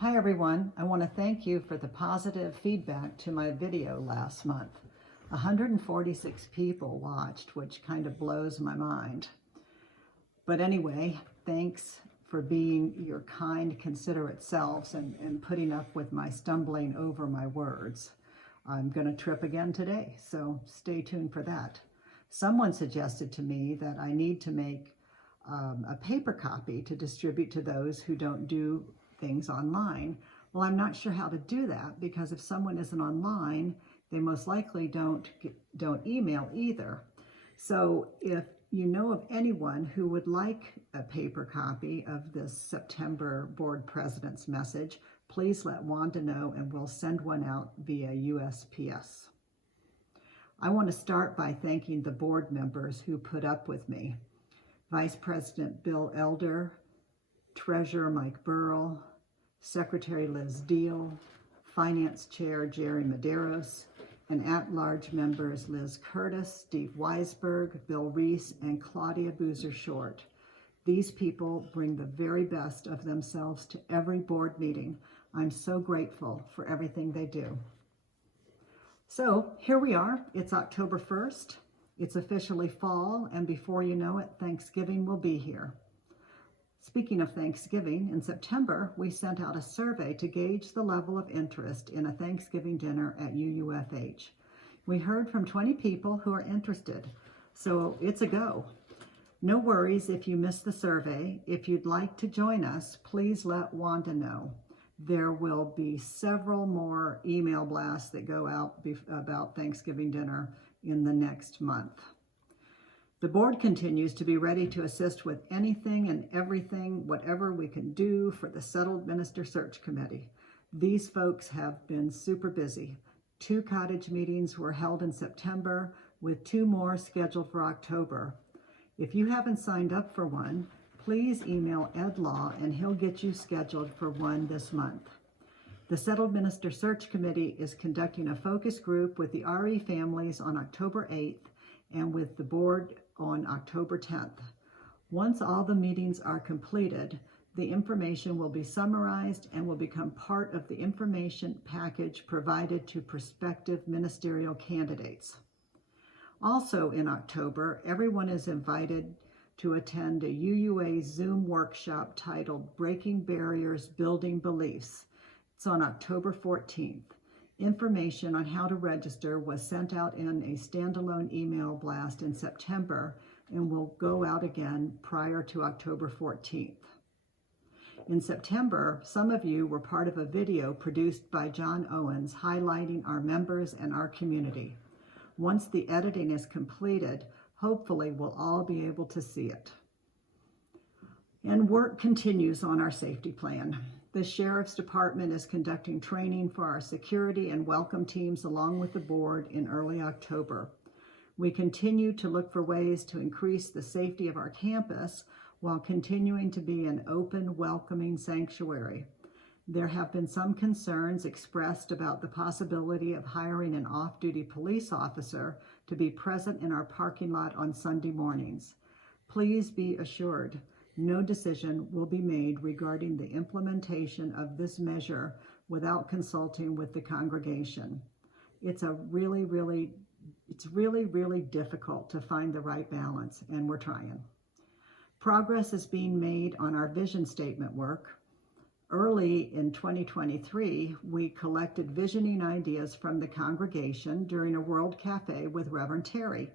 Hi everyone, I want to thank you for the positive feedback to my video last month. 146 people watched, which kind of blows my mind. But anyway, thanks for being your kind, considerate selves and putting up with my stumbling over my words. I'm going to trip again today, so stay tuned for that. Someone suggested to me that I need to make a paper copy to distribute to those who don't do things online. Well, I'm not sure how to do that, because if someone isn't online, they most likely don't email either. So if you know of anyone who would like a paper copy of this September board president's message, please let Wanda know and we'll send one out via USPS. I want to start by thanking the board members who put up with me. Vice President Bill Elder, Treasurer Mike Burrell, Secretary Liz Deal, Finance Chair Jerry Medeiros, and at-large members Liz Curtis, Steve Weisberg, Bill Reese, and Claudia Boozer-Short. These people bring the very best of themselves to every board meeting. I'm so grateful for everything they do. So here we are. It's October 1st. It's officially fall, and before you know it, Thanksgiving will be here. Speaking of Thanksgiving, in September, we sent out a survey to gauge the level of interest in a Thanksgiving dinner at UUFH. We heard from 20 people who are interested, so it's a go. No worries if you missed the survey. If you'd like to join us, please let Wanda know. There will be several more email blasts that go out about Thanksgiving dinner in the next month. The board continues to be ready to assist with anything and everything, whatever we can do for the Settled Minister Search Committee. These folks have been super busy. 2 cottage meetings were held in September, with 2 more scheduled for October. If you haven't signed up for one, please email Ed Law and he'll get you scheduled for one this month. The Settled Minister Search Committee is conducting a focus group with the RE families on October 8th and with the board on October 10th. Once all the meetings are completed, the information will be summarized and will become part of the information package provided to prospective ministerial candidates. Also in October, everyone is invited to attend a UUA Zoom workshop titled Breaking Barriers, Building Beliefs. It's on October 14th. Information on how to register was sent out in a standalone email blast in September and will go out again prior to October 14th. In September, some of you were part of a video produced by John Owens highlighting our members and our community. Once the editing is completed, hopefully we'll all be able to see it. And work continues on our safety plan. The Sheriff's Department is conducting training for our security and welcome teams along with the board in early October. We continue to look for ways to increase the safety of our campus while continuing to be an open, welcoming sanctuary. There have been some concerns expressed about the possibility of hiring an off-duty police officer to be present in our parking lot on Sunday mornings. Please be assured, no decision will be made regarding the implementation of this measure without consulting with the congregation. It's really difficult to find the right balance, and we're trying. Progress is being made on our vision statement work. Early in 2023, we collected visioning ideas from the congregation during a World Cafe with Reverend Terry.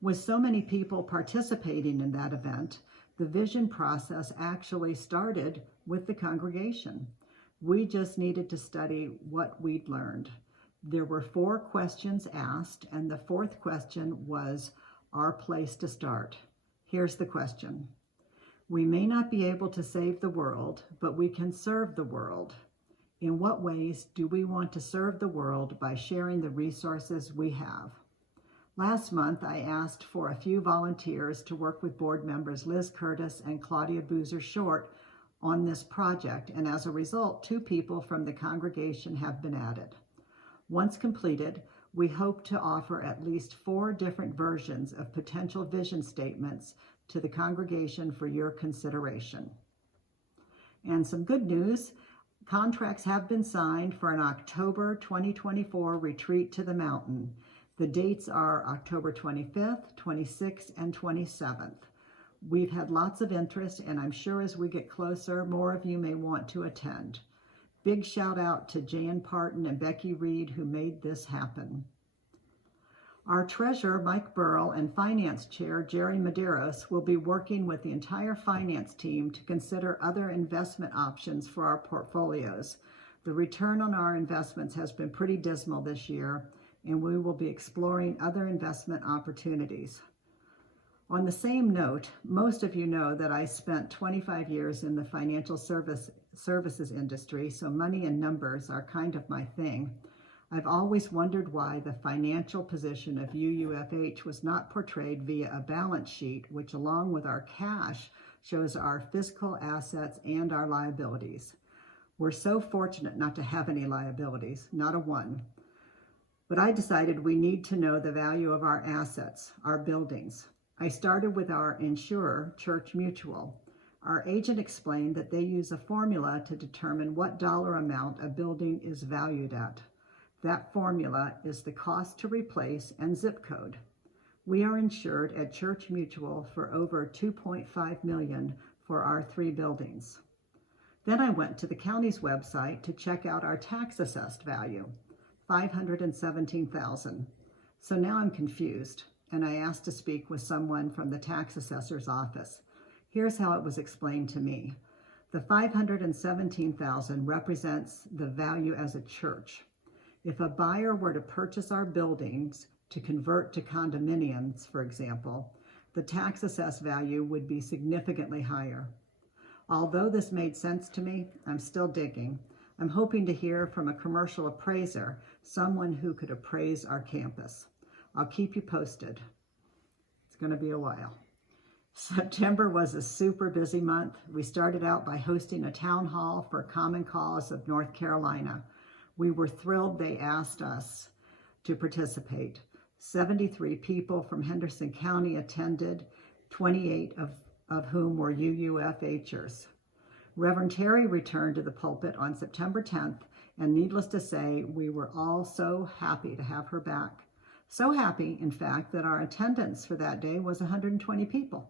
With so many people participating in that event, the vision process actually started with the congregation. We just needed to study what we'd learned. There were 4 questions asked, and the 4th question was our place to start. Here's the question. We may not be able to save the world, but we can serve the world. In what ways do we want to serve the world by sharing the resources we have? Last month, I asked for a few volunteers to work with board members Liz Curtis and Claudia Boozer-Short on this project, and as a result, 2 people from the congregation have been added. Once completed, we hope to offer at least 4 different versions of potential vision statements to the congregation for your consideration. And some good news, Contracts have been signed for an October 2024 retreat to the mountain. The dates are October 25th, 26th, and 27th. We've had lots of interest, and I'm sure as we get closer, more of you may want to attend. Big shout out to Jan Parton and Becky Reed who made this happen. Our treasurer, Mike Burrell, and finance chair, Jerry Medeiros, will be working with the entire finance team to consider other investment options for our portfolios. The return on our investments has been pretty dismal this year, and we will be exploring other investment opportunities. On the same note, most of you know that I spent 25 years in the financial services industry, so money and numbers are kind of my thing. I've always wondered why the financial position of UUFH was not portrayed via a balance sheet, which along with our cash shows our fiscal assets and our liabilities. We're so fortunate not to have any liabilities, not a one. But I decided we need to know the value of our assets, our buildings. I started with our insurer, Church Mutual. Our agent explained that they use a formula to determine what dollar amount a building is valued at. That formula is the cost to replace and zip code. We are insured at Church Mutual for over $2.5 million for our 3 buildings. Then I went to the county's website to check out our tax assessed value, $517,000. So now I'm confused, and I asked to speak with someone from the tax assessor's office. Here's how it was explained to me. The $517,000 represents the value as a church. If a buyer were to purchase our buildings to convert to condominiums, for example, the tax assessed value would be significantly higher. Although this made sense to me, I'm still digging. I'm hoping to hear from a commercial appraiser, someone who could appraise our campus. I'll keep you posted. It's going to be a while. September was a super busy month. We started out by hosting a town hall for Common Cause of North Carolina. We were thrilled they asked us to participate. 73 people from Henderson County attended, 28 of whom were UUFHers. Reverend Terry returned to the pulpit on September 10th, and needless to say, we were all so happy to have her back. So happy, in fact, that our attendance for that day was 120 people.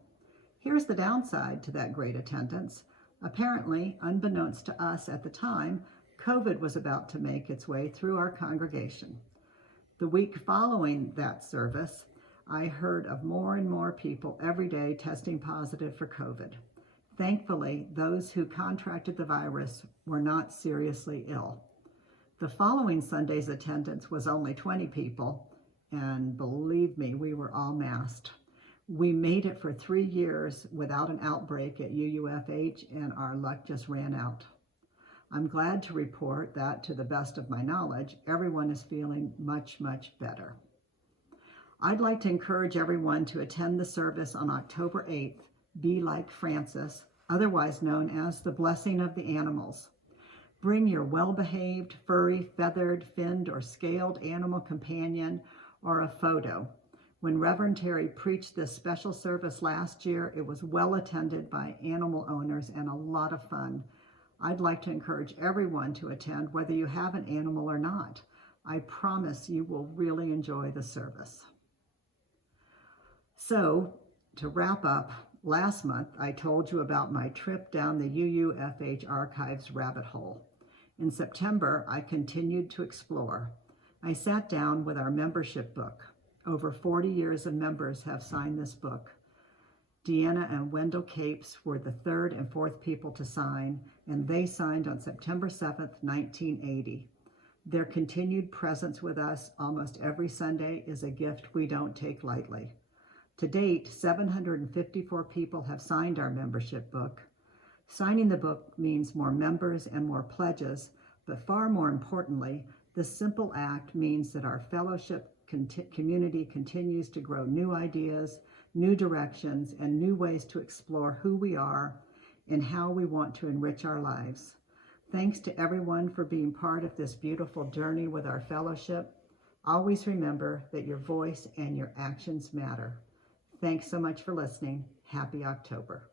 Here's the downside to that great attendance. Apparently, unbeknownst to us at the time, COVID was about to make its way through our congregation. The week following that service, I heard of more and more people every day testing positive for COVID. Thankfully, those who contracted the virus were not seriously ill. The following Sunday's attendance was only 20 people, and believe me, we were all masked. We made it for 3 years without an outbreak at UUFH, and our luck just ran out. I'm glad to report that, to the best of my knowledge, everyone is feeling much, much better. I'd like to encourage everyone to attend the service on October 8th, Be Like Francis, otherwise known as the Blessing of the Animals. Bring your well-behaved, furry, feathered, finned, or scaled animal companion or a photo. When Reverend Terry preached this special service last year, it was well attended by animal owners and a lot of fun. I'd like to encourage everyone to attend, whether you have an animal or not. I promise you will really enjoy the service. So, to wrap up, last month I told you about my trip down the UUFH archives rabbit hole. In September, I continued to explore. I sat down with our membership book. Over 40 years of members have signed this book. Deanna and Wendell Capes were the 3rd and 4th people to sign, and they signed on September 7th, 1980. Their continued presence with us almost every Sunday is a gift we don't take lightly. To date, 754 people have signed our membership book. Signing the book means more members and more pledges, but far more importantly, this simple act means that our fellowship community continues to grow new ideas, new directions, and new ways to explore who we are and how we want to enrich our lives. Thanks to everyone for being part of this beautiful journey with our fellowship. Always remember that your voice and your actions matter. Thanks so much for listening. Happy October.